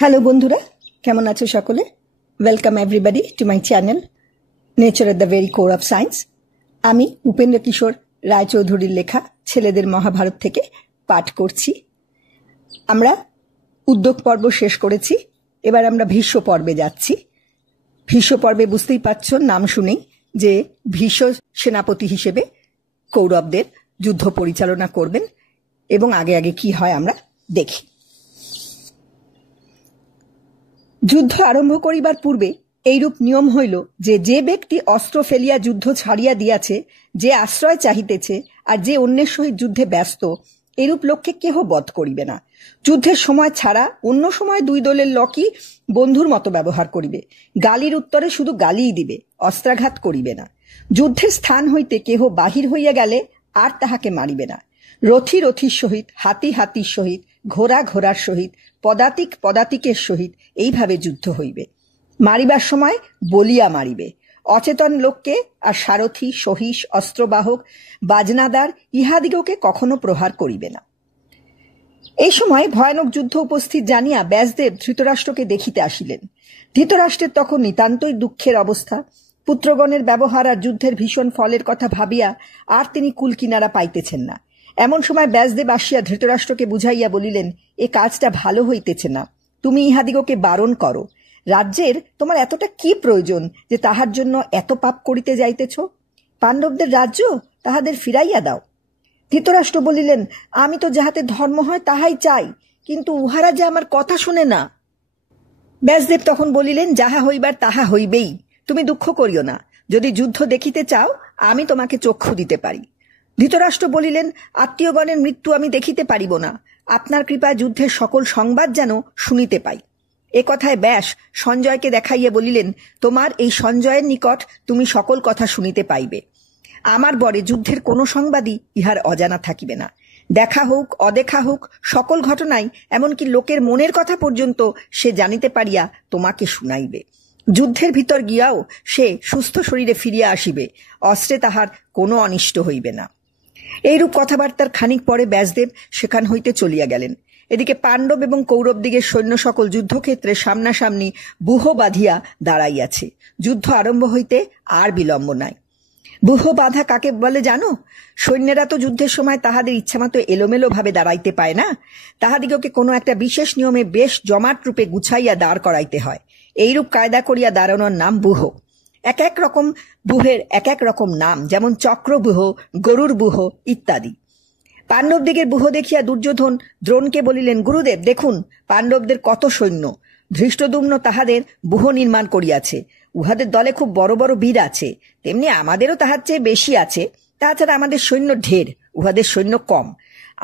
Hello বন্ধুরা, কেমন আছো সকলে? Welcome everybody to my channel nature at the very core of science. আমি উপেন্দ্র কিশোর রায়চৌধুরীর লেখা ছেলেদের মহাভারত থেকে পাঠ করছি। আমরা উদ্যোগ পর্ব শেষ করেছি, এবার আমরা ভীষ্ম পর্বে যাচ্ছি। ভীষ্ম পর্বে বুঝতেই পারছ নাম শুনেই যে ভীষ্ম সেনাপতি হিসেবে কৌরবদের যুদ্ধ পরিচালনা করবেন এবং আগে আগে কি হয় আমরা দেখি। যুদ্ধ আরম্ভ করিবার পূর্বে এইরূপ নিয়ম হইল যে যে ব্যক্তি অস্ত্র ফেলিয়া যুদ্ধ ছাড়িয়া দিয়াছে, যে আশ্রয় চাহিতেছে আর যে অন্যের সহিত যুদ্ধে ব্যস্ত, এরূপ লোককে কেহ বধ করিবে না। যুদ্ধের সময় ছাড়া অন্য সময় দুই দলের লোকই বন্ধুর মতো ব্যবহার করিবে। গালির উত্তরে শুধু গালিই দিবে, অস্ত্রাঘাত করিবে না। যুদ্ধের স্থান হইতে কেহ বাহির হইয়া গেলে আর তাহাকে মারিবে না। রথী রথীর সহিত, হাতি হাতির সহিত, ঘোড়া ঘোড়ার সহিত, পদাতিক পদাতিকের সহিত এইভাবে যুদ্ধ হইবে। মারিবার সময় বলিয়া মারিবে। অচেতন লোককে আর সারথী, সহিস, অস্ত্রবাহক, বাজনাদার ইহাদিগকে কখনো প্রহার করিবে না। এই সময় ভয়ানক যুদ্ধ উপস্থিত জানিয়া ব্যাসদেব ধৃতরাষ্ট্রকে দেখিতে আসিলেন। ধৃতরাষ্ট্রের তখন নিতান্তই দুঃখের অবস্থা। পুত্রগণের ব্যবহার আর যুদ্ধের ভীষণ ফলের কথা ভাবিয়া আর তিনি কুল কিনারা পাইতেছেন না। এমন সময় ব্যাসদেব আসিয়া ধৃতরাষ্ট্রকে বুঝাইয়া বলিলেন, এ কাজটা ভালো হইতেছে না, তুমি ইহাদিগকে বারণ করো। রাজ্যের তোমার এতটা কি প্রয়োজন যে তাহার জন্য এত পাপ করিতে যাইতেছ? পাণ্ডবদের রাজ্য তাহাদের ফিরাইয়া দাও। ধৃতরাষ্ট্র বলিলেন, আমি তো যাহাতে ধর্ম হয় তাহাই চাই, কিন্তু উহারা যে আমার কথা শুনে না। ব্যাসদেব তখন বলিলেন, যাহা হইবার তাহা হইবেই, তুমি দুঃখ করিও না। যদি যুদ্ধ দেখিতে চাও আমি তোমাকে চক্ষু দিতে পারি। ধৃতরাষ্ট্র বলিলেন, আত্মীয়গণের মৃত্যু আমি দেখিতে পারিব না, আপনার কৃপায় যুদ্ধের সকল সংবাদ যেন শুনিতে পাই। এ কথায় ব্যাস সঞ্জয়কে দেখাইয়া বলিলেন, তোমার এই সঞ্জয়ের নিকট তুমি সকল কথা শুনিতে পাইবে। আমার বরে যুদ্ধের কোনো সংবাদই ইহার অজানা থাকিবে না। দেখা হোক অদেখা হোক, সকল ঘটনাই, এমনকি লোকের মনের কথা পর্যন্ত সে জানিতে পারিয়া তোমাকে শুনাইবে। যুদ্ধের ভিতর গিয়াও সে সুস্থ শরীরে ফিরিয়া আসিবে, অস্ত্রে তাহার কোনো অনিষ্ট হইবে না। এইরূপ কথাবার্তার খানিক পরে ব্যাসদেব সেখান হইতে চলিয়া গেলেন। এদিকে পাণ্ডব এবং কৌরবদিগের সৈন্য সকল যুদ্ধক্ষেত্রে সামনাসামনি ব্যূহ বাঁধিয়া দাঁড়াইয়াছে। যুদ্ধ আরম্ভ হইতে আর বিলম্ব নাই। ব্যূহ বাঁধা কাকে বলে জানো? সৈন্যেরা তো যুদ্ধের সময় তাহাদের ইচ্ছামতো এলোমেলো ভাবে দাঁড়াইতে পায় না, তাহাদিগকে কোনো একটা বিশেষ নিয়মে বেশ জমাট রূপে গুছাইয়া দাঁড় করাইতে হয়। এইরূপ কায়দা করিয়া দাঁড়ানোর নাম ব্যূহ। এক এক রকম ব্যূহের এক এক রকম নাম, যেমন চক্রব্যূহ, গরুর ব্যূহ ইত্যাদি। পাণ্ডবদিগের ব্যূহ দেখিয়া দুর্যোধন দ্রোণকে বলিলেন, গুরুদেব দেখুন পাণ্ডবদের কত সৈন্য। ধৃষ্টদ্যুম্ন তাহাদের ব্যূহ নির্মাণ করিয়াছে। উহাদের দলে খুব বড় বড় বীর আছে, তেমনি আমাদেরও তাহার চেয়ে বেশি আছে। তাছাড়া আমাদের সৈন্য ঢের, উহাদের সৈন্য কম।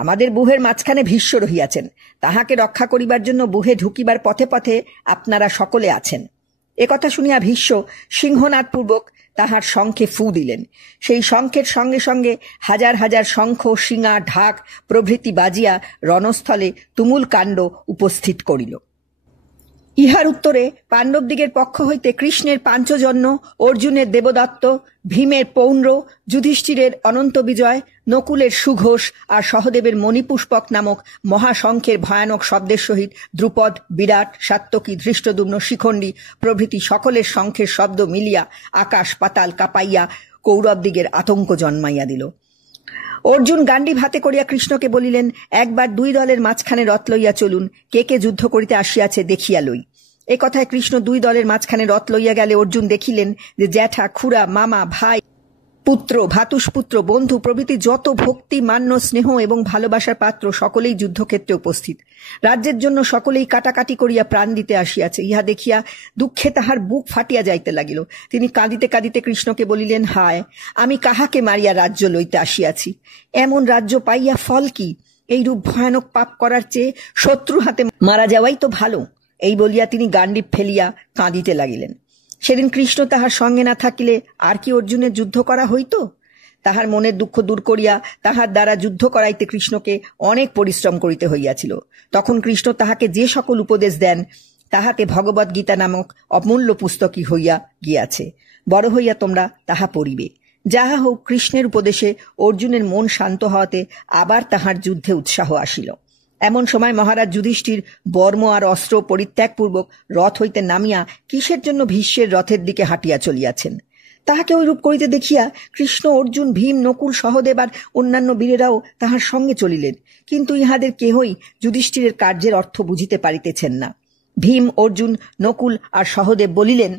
আমাদের ব্যূহের মাঝখানে ভীষ্ম রহিয়াছেন, তাহাকে রক্ষা করিবার জন্য ব্যূহে ঢুকিবার পথে পথে আপনারা সকলে আছেন। একথা শুনিয়া ভীষ্ম সিংহনাদপূর্বক তাহার শঙ্খে ফু দিলেন। সেই শঙ্খের সঙ্গে সঙ্গে হাজার হাজার শঙ্খ, শিঙা, ঢাক প্রভৃতি বাজিয়া রণস্থলে তুমুল কাণ্ড উপস্থিত করিল। ইহার উত্তরে পাণ্ডবদিগের পক্ষ হইতে কৃষ্ণের পাঞ্চজন্য, অর্জুনের দেবদত্ত, ভীমের পৌণ্ড, যুধিষ্ঠিরের অনন্ত বিজয়, নকুলের সুঘোষ আর সহদেবের মণিপুষ্পক নামক মহাশঙ্খের ভয়ানক শব্দের সহিত দ্রুপদ, বিরাট, সাত্যকী, ধৃষ্টদ্যুম্ন, শিখণ্ডী প্রভৃতি সকলের শঙ্খের শব্দ মিলিয়া আকাশ পাতাল কাঁপাইয়া কৌরবদিগের আতঙ্ক জন্মাইয়া দিল। অর্জুন গান্ডীব হাতে করিয়া কৃষ্ণকে বলিলেন, একবার দুই দলের মাঝখানে রথ লইয়া চলুন, কে কে যুদ্ধ করিতে আসিয়াছে দেখিয়া লই। এ কথায় কৃষ্ণ দুই দলের মাঝখানে রথ লইয়া গেলে অর্জুন দেখিলেন যে জ্যাঠা, খুড়া, মামা, ভাই, পুত্র, ভাতুষপুত্র, বন্ধু প্রভৃতি যত ভক্তি, মান্য, স্নেহ এবং ভালোবাসার পাত্র সকলেই যুদ্ধক্ষেত্রে উপস্থিত। রাজ্যের জন্য সকলেই কাটাকাটি করিয়া প্রাণ দিতে আসিয়াছে। ইহা দেখিয়া দুঃখে তাহার বুক ফাটিয়া যাইতে লাগিল। তিনি কাঁদিতে কাঁদিতে কৃষ্ণকে বলিলেন, হায়, আমি কাহাকে মারিয়া রাজ্য লইতে আসিয়াছি? এমন রাজ্য পাইয়া ফল কি? এইরূপ ভয়ানক পাপ করার চেয়ে শত্রু হাতে মারা যাওয়াই তো ভালো। এই বলিয়া তিনি গান্ডীব ফেলিয়া কাঁদিতে লাগিলেন। সেদিন কৃষ্ণ তাহার সঙ্গে না থাকিলে আর কি অর্জুনের যুদ্ধ করা হইত? তাহার মনের দুঃখ দূর করিয়া তাহার দ্বারা যুদ্ধ করাইতে কৃষ্ণকে অনেক পরিশ্রম করিতে হইয়াছিল। তখন কৃষ্ণ তাহাকে যে সকল উপদেশ দেন তাহাতে ভগবৎ গীতা নামক অমূল্য পুস্তকই হইয়া গিয়াছে। বড় হইয়া তোমরা তাহা পড়িবে। যাহা হোক, কৃষ্ণের উপদেশে অর্জুনের মন শান্ত হওয়াতে আবার তাহার যুদ্ধে উৎসাহ আসিল। এমন সময় মহারাজ যুধিষ্ঠির বর্ম আর অস্ত্র পরিত্যাগপূর্বক রথ হইতে নামিয়া কিসের জন্য ভীষ্মের রথের দিকে হাঁটিয়া চলিয়াছেন। তাহাকে ঐরূপ করিতে দেখিয়া কৃষ্ণ, অর্জুন, ভীম, নকুল, সহদেব আর অন্যান্য বীরেরাও তাহার সঙ্গে চলিলেন। কিন্তু ইহাদের কেহই যুধিষ্ঠিরের কার্যের অর্থ বুঝিতে পারিতেছেন না। ভীম, অর্জুন, নকুল আর সহদেব বলিলেন,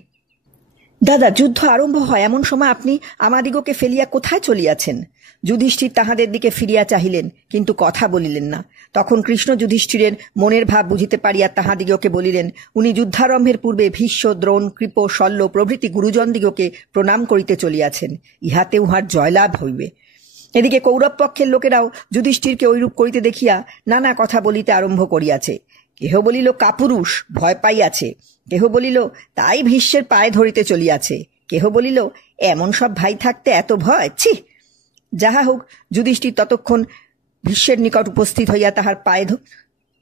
দাদা, যুদ্ধ আরম্ভ হয় এমন সময় আপনি আমাদিগকে ফেলিয়া কোথায় চলিয়াছেন? যুধিষ্ঠির তাহাদের দিকে ফিরিয়া চাহিলেন, কিন্তু কথা বলিলেন না। তখন কৃষ্ণ যুধিষ্ঠিরের মনের ভাব বুঝিতে পারিয়া তাহাদিগকে বলিলেন, উনি যুদ্ধারম্ভের পূর্বে ভীষ্ম, দ্রোণ, কৃপ, শল্য প্রভৃতি গুরুজনদিগকে প্রণাম করিতে চলিয়াছেন। ইহাতে উহার জয়লাভ হইবে। এদিকে কৌরব পক্ষের লোকেরাও যুধিষ্ঠিরকে ঐরূপ করিতে দেখিয়া নানা কথা বলিতে আরম্ভ করিয়াছে। কেহ বলিল, কাপুরুষ, ভয় পাইয়াছে। কেহ বলিল, তাই ভীষ্মের পায়ে ধরিতে চলিয়াছে। কেহ বলিল, এমন সব ভাই থাকতে এত ভয়, ছি। যাহা হোক, যুধিষ্ঠির ততক্ষণ ভীষ্মের নিকট উপস্থিত হইয়া তাহার পায়ে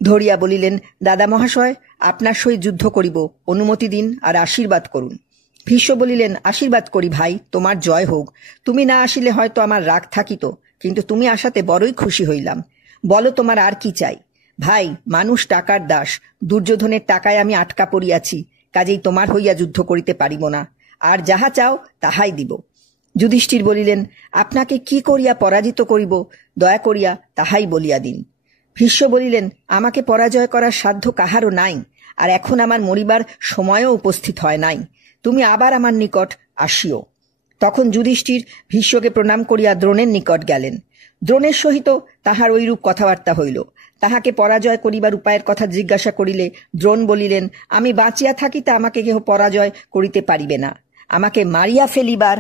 ধরিয়া বলিলেন, দাদা মহাশয়, আপনার সহিত যুদ্ধ করিব, অনুমতি দিন আর আশীর্বাদ করুন। ভীষ্ম বলিলেন, আশীর্বাদ করি ভাই, তোমার জয় হোক। তুমি না আসিলে হয়তো আমার রাগ থাকিত, কিন্তু তুমি আসাতে বড়ই খুশি হইলাম। বলো, তোমার আর কি চাই? ভাই, মানুষ টাকার দাস। দুর্যোধনের টাকায় আমি আটকা পড়িয়াছি, কাজেই তোমার হইয়া যুদ্ধ করিতে পারিব না। আর যাহা চাও তাহাই দিব। যুধিষ্ঠির বলিলেন, আপনাকে কি করিয়া পরাজিত করিব, দয়া করিয়া তাহাই বলিয়া দিন। ভীষ্ম বলিলেন, আমাকে পরাজয় করার সাধ্য কাহারও নাই, আর এখন আমার মরিবার সময়ও উপস্থিত হয় নাই। তুমি আবার আমার নিকট আসিও। তখন যুধিষ্ঠির ভীষ্মকে প্রণাম করিয়া দ্রোণের নিকট গেলেন। দ্রোণের সহিত তাহার ঐরূপ কথাবার্তা হইল। তাহাকে পরাজয় করিবার উপায়ের কথা জিজ্ঞাসা করিলে দ্রোণ বলিলেন, আমি বাঁচিয়া থাকিতে আমাকে কেহ পরাজয় করিতে পারিবে না। আমাকে মারিয়া ফেলিবার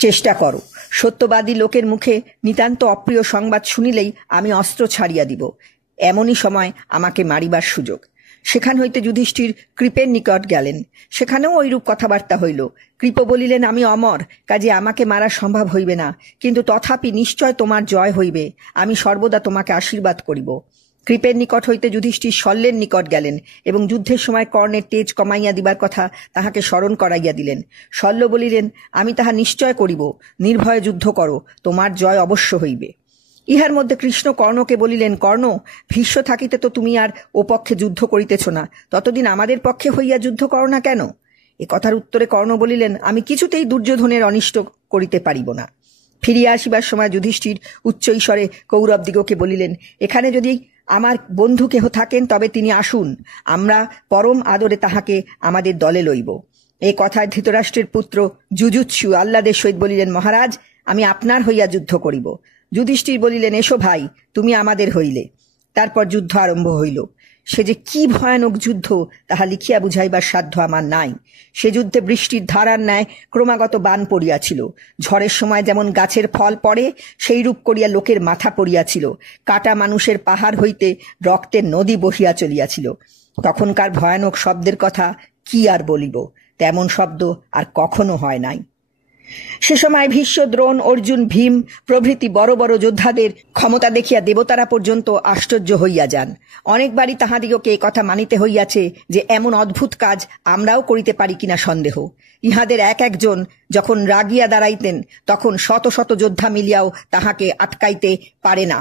চেষ্টা করো। সত্যবাদী লোকের মুখে নিতান্ত অপ্রিয় সংবাদ শুনিলেই আমি অস্ত্র ছাড়িয়া দিব। এমনই সময় আমাকে মারিবার সুযোগ। সেখান হইতে যুধিষ্ঠির কৃপের নিকট গেলেন। সেখানেও ঐরূপ কথাবার্তা হইল। কৃপ বলিলেন, আমি অমর, কাজে আমাকে মারা সম্ভব হইবে না, কিন্তু তথাপি নিশ্চয় তোমার জয় হইবে। আমি সর্বদা তোমাকে আশীর্বাদ করিব। কৃপের নিকট হইতে যুধিষ্ঠির শল্যের নিকট গেলেন এবং যুদ্ধের সময় কর্ণের তেজ কমাইয়া দিবার কথা তাহাকে স্মরণ করাইয়া দিলেন। শল্য বলিলেন, আমি তাহা নিশ্চয় করিব। নির্ভয়ে যুদ্ধ করো, তোমার জয় অবশ্য হইবে। ইহার মধ্যে কৃষ্ণ কর্ণকে বলিলেন, কর্ণ, ভীষ্ম থাকিতে তো তুমি আর ও পক্ষে যুদ্ধ করিতেছ না, ততদিন আমাদের পক্ষে হইয়া যুদ্ধ করো না কেন? এ কথার উত্তরে কর্ণ বলিলেন, আমি কিছুতেই দুর্যোধনের অনিষ্ট করিতে পারিব না। ফিরিয়া আসিবার সময় যুধিষ্ঠির উচ্চ ঈশ্বরে কৌরবদিগকে বলিলেন, এখানে যদি আমার বন্ধু কেহ থাকেন তবে তিনি আসুন, আমরা পরম আদরে তাহাকে আমাদের দলে লইব। এই কথায় ধৃতরাষ্ট্রের পুত্র যুযুৎসু আহ্লাদের সহিত বলিলেন, মহারাজ, আমি আপনার হইয়া যুদ্ধ করিব। যুধিষ্ঠির বলিলেন, এসো ভাই, তুমি আমাদের হইলে। তারপর যুদ্ধ আরম্ভ হইল। সে যে কি ভয়ানক যুদ্ধ তাহা লিখিয়া বুঝাইবার সাধ্য আমার নাই। সে যুদ্ধে বৃষ্টির ধারার ন্যায় ক্রমাগত বান পড়িয়াছিল। ঝড়ের সময় যেমন গাছের ফল পড়ে, সেই রূপ করিয়া লোকের মাথা পড়িয়াছিল। কাটা মানুষের পাহাড় হইতে রক্তের নদী বহিয়া চলিয়াছিল। তখনকার ভয়ানক শব্দের কথা কি আর বলিব, তেমন শব্দ আর কখনো হয় নাই। সে সময় ভীষ্ম, দ্রোণ, অর্জুন, ভীম প্রভৃতি বড় বড় যোদ্ধাদের ক্ষমতা দেখিয়া দেবতারা পর্যন্ত আশ্চর্য হইয়া যান। অনেকবারই তাহাদিগকে এই কথা মানিতে হইয়াছে যে এমন অদ্ভুত কাজ আমরাও করিতে পারি কিনা সন্দেহ। ইহাদের এক একজন যখন রাগিয়া দাঁড়াইতেন, তখন শত শত যোদ্ধা মিলিয়াও তাহাকে আটকাইতে পারে না।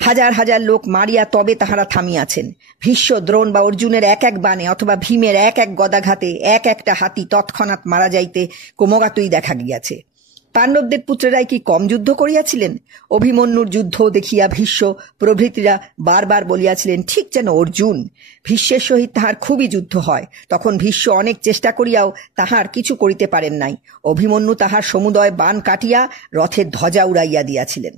হাজার হাজার লোক মারিয়া তবে তাহারা থামিয়াছেন। ভীষ্ম, দ্রোণ বা অর্জুনের এক এক বাণে অথবা ভীমের এক এক গদাঘাতে এক একটা হাতি তৎক্ষণাৎ মারা যাইতে ক্রমাগতই দেখা গিয়াছে। পাণ্ডবদের পুত্রেরাই কি কম যুদ্ধ করিয়াছিলেন? অভিমন্যুর যুদ্ধ দেখিয়া ভীষ্ম প্রভৃতিরা বারবার বলিয়াছিলেন, ঠিক যেন অর্জুন। ভীষ্মের সহিত তাহার খুবই যুদ্ধ হয়। তখন ভীষ্ম অনেক চেষ্টা করিয়াও তাহার কিছু করিতে পারেন নাই। অভিমন্যু তাহার সমুদয় বাণ কাটিয়া রথের ধ্বজা উড়াইয়া দিয়াছিলেন।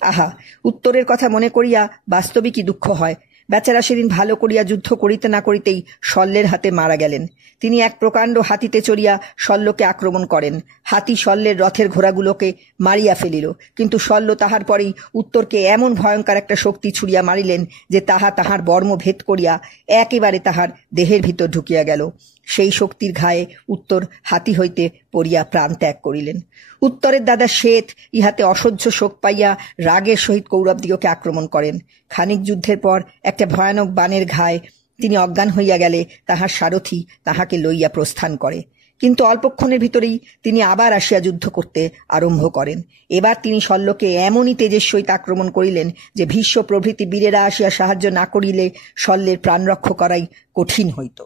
আহা, উত্তরের কথা মনে করিয়া বাস্তবিকই দুঃখ হয়। বেচারা সেদিন ভালো করিয়া যুদ্ধ করিতে না করিতেই শল্যের হাতে মারা গেলেন। তিনি এক প্রকাণ্ড হাতিতে চড়িয়া শল্যকে আক্রমণ করেন। হাতি শল্যের রথের ঘোড়াগুলোকে মারিয়া ফেলিল, কিন্তু শল্য তাহার পরেই উত্তরকে এমন ভয়ঙ্কর একটা শক্তি ছুড়িয়া মারিলেন যে তাহা তাহার বর্ম ভেদ করিয়া একেবারে তাহার দেহের ভিতর ঢুকিয়া গেল। সেই শক্তির ঘায়ে উত্তর হাতি হইতে পড়িয়া প্রাণ ত্যাগ করিলেন। উত্তরের দাদা শ্বেত ইহাতে অসহ্য শোক পাইয়া রাগের সহিত কৌরবদিগকে আক্রমণ করেন। খানিক যুদ্ধের পর একটা ভয়ানক বাণের ঘায়ে তিনি অজ্ঞান হইয়া গেলে তাহার সারথি তাহাকে লইয়া প্রস্থান করে। কিন্তু অল্পক্ষণের ভিতরেই তিনি আবার আসিয়া যুদ্ধ করতে আরম্ভ করেন। এবার তিনি শল্যকে এমনই তেজস্বী আক্রমণ করিলেন যে ভীষ্ম প্রভৃতি বীরেরা আসিয়া সাহায্য না করিলে শল্যের প্রাণরক্ষা করাই কঠিন হইত।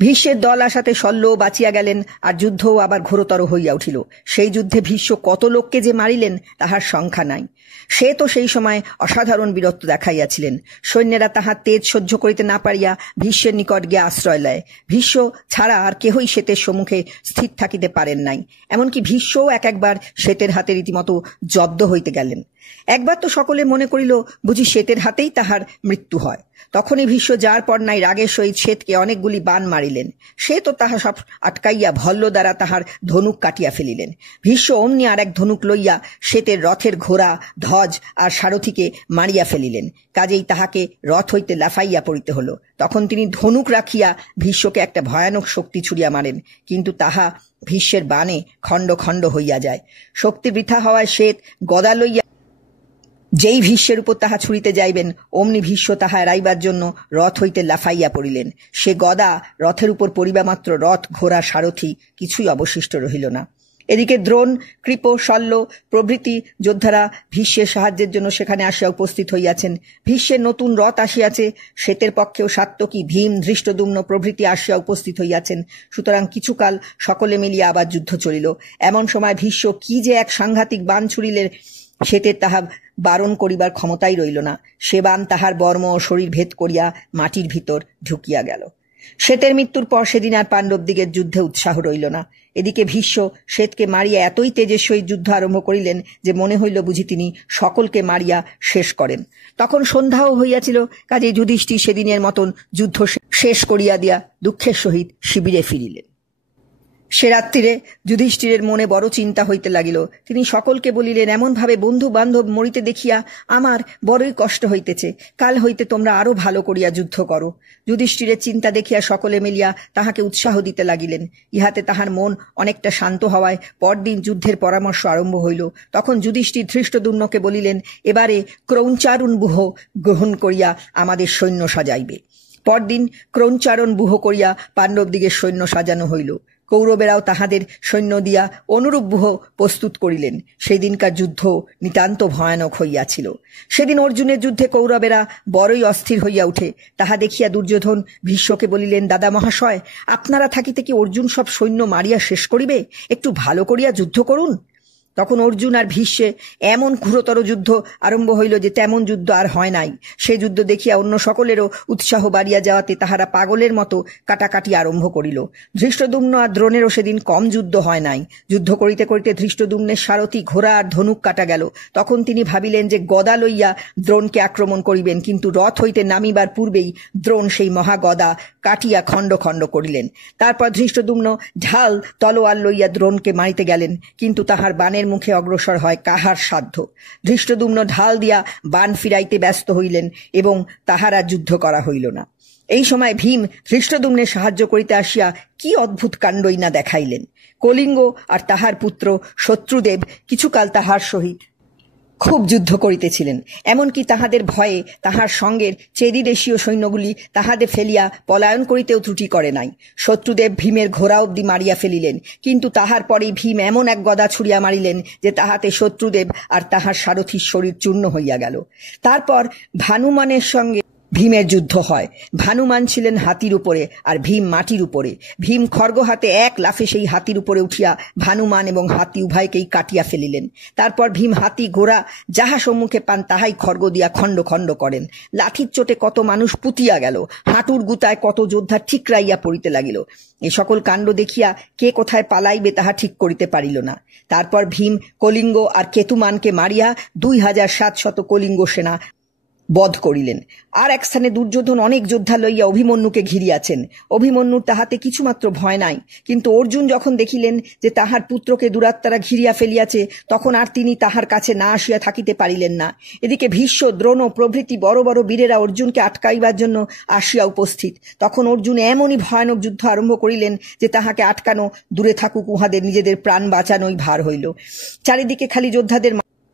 ভীষ্মের দল আসাতে শল্যও বাঁচিয়া গেলেন, আর যুদ্ধও আবার ঘোরতর হইয়া উঠিল। সেই যুদ্ধে ভীষ্ম কত লোককে যে মারিলেন তাহার সংখ্যা নাই। সে তো সেই সময় অসাধারণ বীরত্ব দেখাইয়াছিলেন। সৈন্যেরা তাহার তেজ সহ্য করিতে না পারিয়া ভীষ্মের নিকট গিয়া আশ্রয় লয়। ভীষ্ম ছাড়া আর কেহই শ্বেতের সম্মুখে স্থির থাকিতে পারেন নাই। এমনকি ভীষ্মও একবার শ্বেতের হাতে রীতিমতো জব্দ হইতে গেলেন। একবার তো সকলে মনে করিল বুঝি শ্বেতের হাতেই তাহার মৃত্যু হয়। তখনই ভীষ্ম যার পর নাই রাগের সহিত শ্বেতকে অনেকগুলি বাণ মারিলেন। সে তো তাহা সব আটকাইয়া ভল্ল দ্বারা তাহার ধনুক কাটিয়া ফেলিলেন। ভীষ্ম অমনি আর এক ধনুক লইয়া শ্বেতের রথের ঘোড়া, ধ্বজ আর সারথিকে মারিয়া ফেলিলেন। কাজেই তাহাকে রথ হইতে লাফাইয়া পড়িতে হল। তখন তিনি ধনুক রাখিয়া ভীষ্মকে একটা ভয়ানক শক্তি ছুড়িয়া মারেন, কিন্তু তাহা ভীষ্মের বাণে খণ্ড খণ্ড হইয়া যায়। শক্তি বৃথা হওয়ায় শ্বেত গদা লইয়া যেই ভীষ্মের উপর তাহা ছুড়িতে যাইবেন, অমনি ভীষ্ম তাহা এড়াইবার জন্য রথ হইতে লাফাইয়া পড়িলেন। সে গদা রথের উপর পড়িবা মাত্র রথ, ঘোড়া, সারথি কিছুই অবশিষ্ট রহিল না। এদিকে দ্রোণ, কৃপ, শল্য প্রভৃতি যোদ্ধারা ভীষ্মের সাহায্যের জন্য সেখানে আসিয়া উপস্থিত হইয়াছেন। ভীষ্মের নতুন রথ আসিয়াছে। শ্বেতের পক্ষেও সাত্যকী, ভীম, ধৃষ্টদ্যুম্ন প্রভৃতি আসিয়া উপস্থিত হইয়াছেন। সুতরাং কিছুকাল সকলে মিলিয়া আবার যুদ্ধ চলিল। এমন সময় ভীষ্ম কি যে এক সাংঘাতিক বাণ ছুড়িলেন, শ্বেতের তাহা বারণ করিবার ক্ষমতাই রইল না। সে বাণ তাহার বর্ম ও শরীর ভেদ করিয়া মাটির ভিতর ঢুকিয়া গেল। শ্বেতের মৃত্যুর পর সেদিন আর পাণ্ডবদিগের যুদ্ধে উৎসাহ রইল না। এদিকে ভীষ্ম শ্বেতকে মারিয়া এতই তেজের সহিত যুদ্ধ আরম্ভ করিলেন যে মনে হইল বুঝি তিনি সকলকে মারিয়া শেষ করেন। তখন সন্ধ্যাও হইয়াছিল। কাজেই যুধিষ্ঠির সেদিনের মতন যুদ্ধ শেষ করিয়া দিয়া দুঃখের সহিত শিবিরে ফিরিলেন। সে রাত্রিরে যুধিষ্ঠিরের মনে বড় চিন্তা হইতে লাগিল। তিনি সকলকে বলিলেন, এমন ভাবে বন্ধু বান্ধব মরিতে দেখিয়া আমার বড়ই কষ্ট হইতেছে। কাল হইতে তোমরা আরো ভালো করিয়া যুদ্ধ করো। যুধিষ্ঠিরের চিন্তা দেখিয়া সকলে মিলিয়া তাহাকে উৎসাহ দিতে লাগিলেন। ইহাতে তাহার মন অনেকটা শান্ত হওয়ায় পরদিন যুদ্ধের পরামর্শ আরম্ভ হইল। তখন যুধিষ্ঠির ধৃষ্টদ্যুম্নকে বলিলেন, এবারে ক্রৌঞ্চারণ ব্যূহ গ্রহণ করিয়া আমাদের সৈন্য সাজাইবে। পরদিন ক্রৌঞ্চারণ ব্যূহ করিয়া পাণ্ডবদিগের সৈন্য সাজানো হইল। কৌরবেরাও তাহাদের সৈন্য দিয়া অনুরূপ ব্যূহ প্রস্তুত করিলেন। সেই দিনকার যুদ্ধ নিতান্ত ভয়ানক হইয়াছিল। সেদিন অর্জুনের যুদ্ধে কৌরবেরা বড়ই অস্থির হইয়া উঠে। তাহা দেখিয়া দুর্যোধন ভীষ্মকে বলিলেন, দাদা মহাশয়, আপনারা থাকিতে কি অর্জুন সব সৈন্য মারিয়া শেষ করিবে? একটু ভালো করিয়া যুদ্ধ করুন। তখন অর্জুন আর ভীষ্মে এমন ঘোরতর যুদ্ধ আরম্ভ হইল যে তেমন যুদ্ধ আর হয় নাই। সে যুদ্ধ দেখিয়া অন্য সকলেরও উৎসাহ বাড়িয়া যাওয়াতে তাহারা পাগলের মতো কাটাকাটি আরম্ভ করিল। ধৃষ্টদ্যুম্ন আর দ্রোণেরও সেদিন কম যুদ্ধ হয় নাই। যুদ্ধ করিতে করিতে ধৃষ্টদ্যুম্নের সারথি, ঘোড়া আর ধনুক কাটা গেল। তখন তিনি ভাবিলেন যে গদা লইয়া দ্রোণকে আক্রমণ করিবেন, কিন্তু রথ হইতে নামিবার পূর্বেই দ্রোণ সেই মহাগদা কাটিয়া খণ্ড খণ্ড করিলেন। তারপর ধৃষ্টদ্যুম্ন ঢাল তলোয়ার লইয়া দ্রোণকে মারিতে গেলেন, কিন্তু তাহার বাণের মুখে অগ্রসর হয় কাহার সাধ্য। ধৃষ্টদ্যুম্ন ঢাল দিয়া বাণ ফিরাইতে ব্যস্ত হইলেন এবং তাহারা যুদ্ধ করা হইল না। এই সময় ভীম ধৃষ্টদ্যুম্নের সাহায্য করিতে আসিয়া কি অদ্ভুত কাণ্ডই না দেখাইলেন। কলিঙ্গ আর তাহার পুত্র শত্রুদেব কিছুকাল তাহার সহিত খুব যুদ্ধ করিতেছিলেন। এমনকি তাহাদের ভয়ে তাহার সঙ্গের চেদি দেশীয় সৈন্যগুলি তাহাদের ফেলিয়া পলায়ন করিতেও ত্রুটি করে নাই। শত্রুদেব ভীমের ঘোড়া অব্দি মারিয়া ফেলিলেন, কিন্তু তাহার পরেই ভীম এমন এক গদা ছুড়িয়া মারিলেন যে তাহাতে শত্রুদেব আর তাহার সারথীর শরীর চূর্ণ হইয়া গেল। তারপর ভানুমানের সঙ্গে ভীমের যুদ্ধ হয়। ভানুমান ছিলেন হাতির উপরে আর ভীম মাটির উপরে। ভীম খড়গ হাতে এক লাফে সেই হাতির উপরে উঠিয়া ভানুমান এবং হাতি উভয়কেই কাটিয়া ফেলিলেন। তারপর ভীম হাতি, ঘোড়া যাহা সম্মুখে পান তাহাই খড়গ দিয়া খণ্ড খণ্ড করেন। লাঠির চোটে কত মানুষ পুতিয়া গেল, হাঁটুর গুতায় কত যোদ্ধা ঠিকরাইয়া পড়িতে লাগিল। এ সকল কাণ্ড দেখিয়া কে কোথায় পালাইবে তাহা ঠিক করিতে পারিল না। তারপর ভীম কলিঙ্গ আর কেতুমানকে মারিয়া 2700 কলিঙ্গ সেনা বধ করিলেন। আর এক স্থানে দুর্যোধন অনেক যোদ্ধা লইয়া অভিমন্যুকে ঘিরিয়াছেন। অভিমন্যুর তাহাতে কিছুমাত্র ভয় নাই, কিন্তু অর্জুন যখন দেখিলেন যে তাহার পুত্রকে দুরাত্মারা ঘিরিয়া ফেলিয়াছে, তখন আর তিনি তাহার কাছে না আসিয়া থাকিতে পারিলেন না। এদিকে ভীষ্ম, দ্রোণ প্রভৃতি বড় বড় বীরেরা অর্জুনকে আটকাইবার জন্য আসিয়া উপস্থিত। তখন অর্জুন এমনই ভয়ানক যুদ্ধ আরম্ভ করিলেন যে তাহাকে আটকানো দূরে থাকুক, উহাদের নিজেদের প্রাণ বাঁচানোই ভার হইল। চারিদিকে খালি যোদ্ধাদের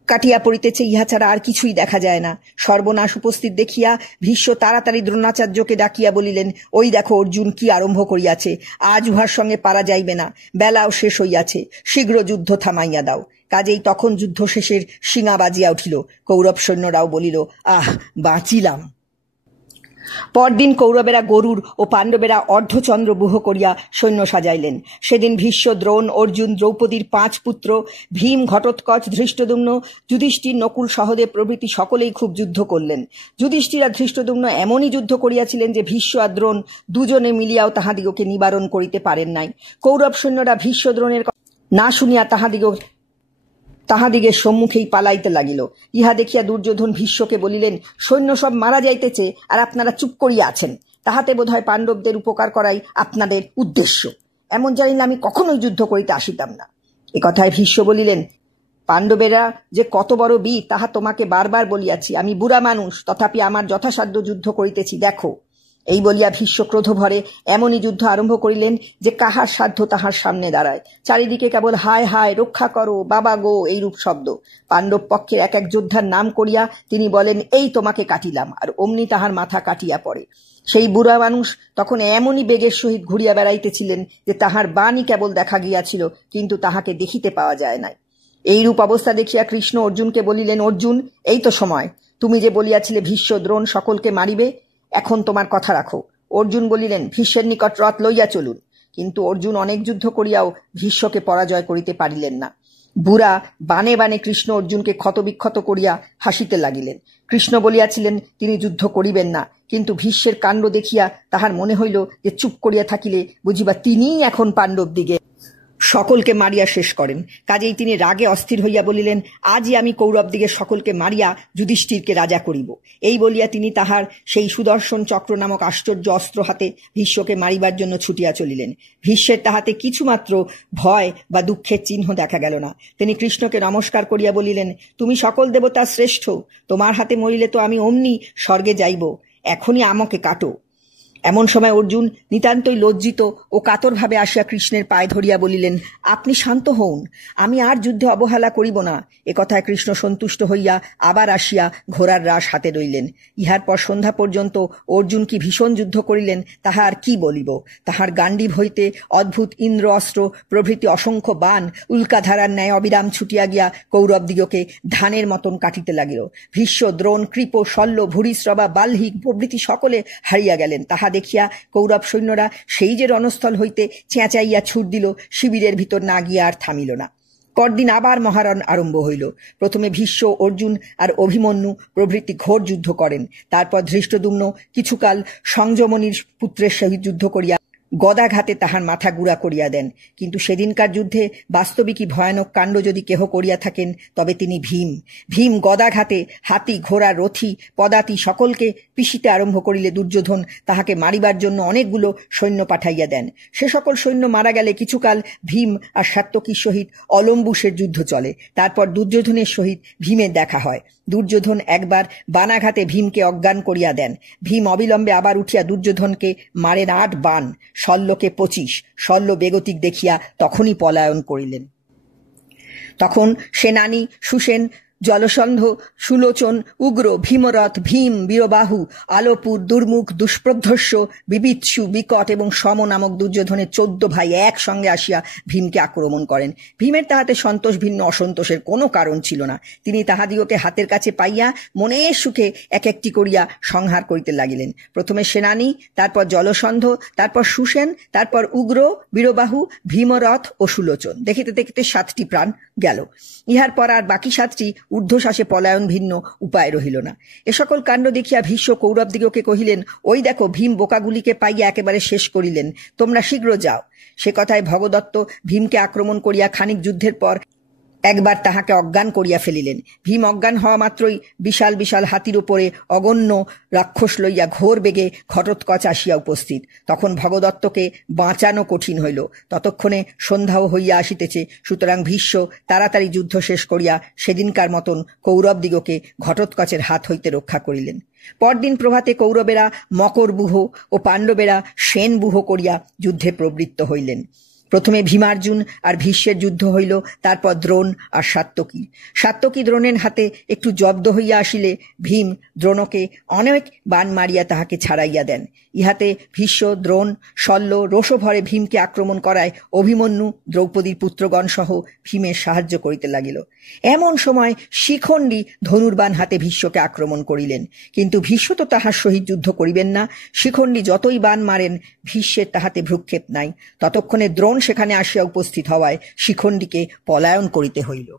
কাটিয়া পড়িতেছে, ইহা ছাড়া আর কিছুই দেখা যায় না। সর্বনাশ উপস্থিত দেখিয়া ভীষ্ম তাড়াতাড়ি দ্রোণাচার্যকে ডাকিয়া বলিলেন, ওই দেখো অর্জুন কি আরম্ভ করিয়াছে, আজ উহার সঙ্গে পারা যাইবে না, বেলাও শেষ হইয়াছে, শীঘ্র যুদ্ধ থামাইয়া দাও। কাজেই তখন যুদ্ধ শেষের শিঙা বাজিয়া উঠিল। কৌরব সৈন্যরাও বলিল, আহ, বাঁচিলাম। পরদিন কৌরবেরা গরুর ও পাণ্ডবেরা অর্ধচন্দ্র বুহ করিয়া সৈন্য সাজাইলেন। সেদিন ভীষ্ম, দ্রোণ, অর্জুন, দ্রৌপদীর 5 পুত্র, ভীম, ঘটোৎকচ, ধৃষ্টদ্যুম্ন, যুধিষ্ঠির, নকুল, সহদেব প্রভৃতি সকলেই খুব যুদ্ধ করলেন। যুধিষ্ঠির আর ধৃষ্টদ্যুম্ন এমনই যুদ্ধ করিয়াছিলেন যে ভীষ্ম আর দ্রোণ দুজনে মিলিয়াও তাহাদিগকে নিবারণ করিতে পারেন নাই। কৌরব সৈন্যরা ভীষ্ম দ্রোণের না শুনিয়া তাহাদিগের সম্মুখেই পালাইতে লাগিল। ইহা দেখিয়া দুর্যোধন ভীষ্মকে বলিলেন, সৈন্য সব মারা যাইতেছে আর আপনারা চুপ করিয়া আছেন, তাহাতে বোধহয় পাণ্ডবদের উপকার করাই আপনাদের উদ্দেশ্য। এমন জানিলে আমি কখনোই যুদ্ধ করিতে আসিতাম না। এ কথায় ভীষ্ম বলিলেন, পাণ্ডবেরা যে কত বড় বীর তাহা তোমাকে বারবার বলিয়াছি। আমি বুড়া মানুষ, তথাপি আমার যথাসাধ্য যুদ্ধ করিতেছি, দেখো। এই বলিয়া ভীষ্ম ক্রোধভরে এমনই যুদ্ধ আরম্ভ করিলেন যে কাহার সাধ্য তাহার সামনে দাঁড়ায়। চারিদিকে কেবল হায় হায়, রক্ষা করো, বাবা গো, এইরূপ শব্দ। পাণ্ডব পক্ষের এক এক যোদ্ধার নাম করিয়া তিনি বলেন, এই তোমাকে কাটিলাম, আর অমনি তাহার মাথা কাটিয়া পড়ে। সেই বুড়া মানুষ তখন এমনই বেগের সহিত ঘুরিয়া বেড়াইতেছিলেন যে তাহার বাণী কেবল দেখা গিয়াছিল, কিন্তু তাহাকে দেখিতে পাওয়া যায় নাই। এইরূপ অবস্থা দেখিয়া কৃষ্ণ অর্জুনকে বলিলেন, অর্জুন, এই তো সময়। তুমি যে বলিয়াছিলে ভীষ্ম দ্রোণ সকলকে মারিবে, এখন তোমার কথা রাখো। অর্জুন বলিলেন, ভীষ্মের নিকট রথ লইয়া চলুন। কিন্তু অর্জুন অনেক যুদ্ধ করিয়াও ভীষ্মকে পরাজয় করিতে পারিলেন না। বুড়া বানে বানে কৃষ্ণ অর্জুনকে ক্ষতবিক্ষত করিয়া হাসিতে লাগিলেন। কৃষ্ণ বলিয়াছিলেন তিনি যুদ্ধ করিবেন না, কিন্তু ভীষ্মের কাণ্ড দেখিয়া তাহার মনে হইল যে চুপ করিয়া থাকিলে বুঝিবা তিনিই এখন পাণ্ডব দিগে সকলকে মারিয়া শেষ করেন। কাজেই তিনি রাগে অস্থির হইয়া বলিলেন, আজই আমি কৌরবদিগের সকলকে মারিয়া যুধিষ্ঠিরকে রাজা করিব। এই বলিয়া তিনি তাহার সেই সুদর্শন চক্র নামক আশ্চর্য অস্ত্র হাতে ভীষ্মকে মারিবার জন্য ছুটিয়া চলিলেন। ভীষ্মের তাহাতে কিছুমাত্র ভয় বা দুঃখের চিহ্ন দেখা গেল না। তিনি কৃষ্ণকে নমস্কার করিয়া বলিলেন, তুমি সকল দেবতার শ্রেষ্ঠ, তোমার হাতে মরিলে তো আমি অমনি স্বর্গে যাইব, এখনই আমাকে কাটো। এমন সময় অর্জুন নিতান্তই লজ্জিত ও কাতরভাবে আসিয়া কৃষ্ণের পায়ে ধরিয়া বলিলেন, আপনি শান্ত হউন, আমি আর যুদ্ধে অবহেলা করিব না। একথায় কৃষ্ণ সন্তুষ্ট হইয়া আবার আসিয়া ঘোড়ার রাশ হাতে লইলেন। ইহার পর সন্ধ্যা পর্যন্ত অর্জুন কি ভীষণ যুদ্ধ করিলেন তাহা আর কি বলিব। তাহার গান্ডীব হইতে অদ্ভুত ইন্দ্র অস্ত্র প্রভৃতি অসংখ্য বাণ উল্কাধারার ন্যায় অবিরাম ছুটিয়া গিয়া কৌরবদিগকে ধানের মতন কাটিতে লাগিল। ভীষ্ম, দ্রোণ, কৃপ, শল্য, ভূরিশ্রবা, বাল্হিক প্রভৃতি সকলে হারিয়া গেলেন। তাহা দেখিয়া কৌরব সৈন্যরা সেই যে রণস্থল হইতে চেঁচাইয়া ছুট দিল, শিবিরের ভিতর না গিয়া আর থামিল না। পরদিন আবার মহারণ আরম্ভ হইল। প্রথমে ভীষ্ম, অর্জুন আর অভিমন্যু প্রভৃতি ঘোর যুদ্ধ করেন। তারপর ধৃষ্টদ্যুম্ন কিছুকাল সংযমনীর পুত্রের সহিত যুদ্ধ করিয়া গদাঘাতে তাহার মাথা গুড়া করিয়া দেন। কিন্তু সেদিনকার যুদ্ধে বাস্তবিকই ভয়ানক কাণ্ড যদি কেহ করিয়া থাকেন তবে তিনি ভীম। ভীম গদাঘাতে হাতি, ঘোড়া, রথী, পদাতি সকলকে পিষিতে আরম্ভ করিলে দুর্যোধন তাহাকে মারিবার জন্য অনেকগুলো সৈন্য পাঠাইয়া দেন। সে সকল সৈন্য মারা গেলে কিছুকাল ভীম আর সাত্যকীর সহিত অলম্বুসের যুদ্ধ চলে। তারপর দুর্যোধনের সহিত ভীমের দেখা হয়। দুর্যোধন একবার বানাঘাতে ভীমকে অজ্ঞান করিয়া দেন। ভীম অবিলম্বে আবার উঠিয়া দুর্যোধনকে মারেন 8 বাণ, শল্যকে 25। শল্য বেগতিক দেখিয়া তখনই পলায়ন করিলেন। তখন সেনানী, সুসেন, জলসন্ধ, সুলোচন, উগ্র, ভীমরথ, ভীম, বীরবাহু, আলোপুর, দুর্মুখ, দুষ্প্রধ্বস্য, বিবিৎসু, বিকট এবং সম নামক দুর্যোধনের 14 ভাই একসঙ্গে আসিয়া ভীমকে আক্রমণ করেন। ভীমের তাহাতে সন্তোষ ভিন্ন অসন্তোষের কোনো কারণ ছিল না। তিনি তাহাদিগকে হাতের কাছে পাইয়া মনের সুখে এক একটি করিয়া সংহার করিতে লাগিলেন। প্রথমে সেনানী, তারপর জলসন্ধ, তারপর সুসেন, তারপর উগ্র, বীরবাহু, ভীমরথ ও সুলোচন। দেখিতে দেখিতে 7টি প্রাণ গেল। ইহার পর আর বাকি 7টি ঊর্ধ্বশ্বাসে পলায়ন ভিন্ন উপায় রহিল না। এ সকল কাণ্ড দেখিয়া ভীষ্ম কৌরবদিগকে কহিলেন, ওই দেখো ভীম বোকাগুলিকে পাইয়া একেবারে শেষ করিলেন, তোমরা শীঘ্র যাও। সে কথায় ভগদত্ত ভীমকে আক্রমণ করিয়া খানিক যুদ্ধের পর একবার তাহাকে অজ্ঞান করিয়া ফেলিলেন। ভীম অজ্ঞান হওয়া মাত্রই বিশাল বিশাল হাতির উপরে অগণ্য রাক্ষস লইয়া ঘোর বেগে ঘটোৎকচ আসিয়া উপস্থিত। তখন ভগদত্তকে বাঁচানো কঠিন হইল। ততক্ষণে সন্ধ্যাও হইয়া আসিতেছে। সুতরাং ভীষ্ম তাড়াতাড়ি যুদ্ধ শেষ করিয়া সেদিনকার মতন কৌরবদিগকে ঘটোৎকচের হাত হইতে রক্ষা করিলেন। পরদিন প্রভাতে কৌরবেরা মকরবুহ ও পাণ্ডবেরা সেনবুহ করিয়া যুদ্ধে প্রবৃত্ত হইলেন। প্রথমে ভীমার্জুন আর ভীষ্মের যুদ্ধ হইল, তারপর দ্রোণ আর সাত্যকী। সাত্যকী দ্রোণের হাতে একটু জব্দ হইয়া আসিলে ভীম দ্রোণকে অনেক বাণ মারিয়া তাহাকে ছাড়াইয়া দেন। ইহাতে ভীষ্ম, দ্রোণ, শল্য রোষভরে ভীমকে আক্রমণ করায় অভিমন্যু দ্রৌপদীর পুত্রগণ সহ ভীমের সাহায্য করিতে লাগিল। এমন সময় শিখণ্ডী ধনুর্বাণ হাতে ভীষ্মকে আক্রমণ করিলেন, কিন্তু ভীষ্ম তো তাহার সহিত যুদ্ধ করিবেন না। শিখণ্ডী যতই বাণ মারেন, ভীষ্মের তাহাতে ভ্রুক্ষেপ নাই। ততক্ষণে দ্রোণ সেখানে আসিয়া উপস্থিত হওয়ায় শিখণ্ডীকে পলায়ন করিতে হইল।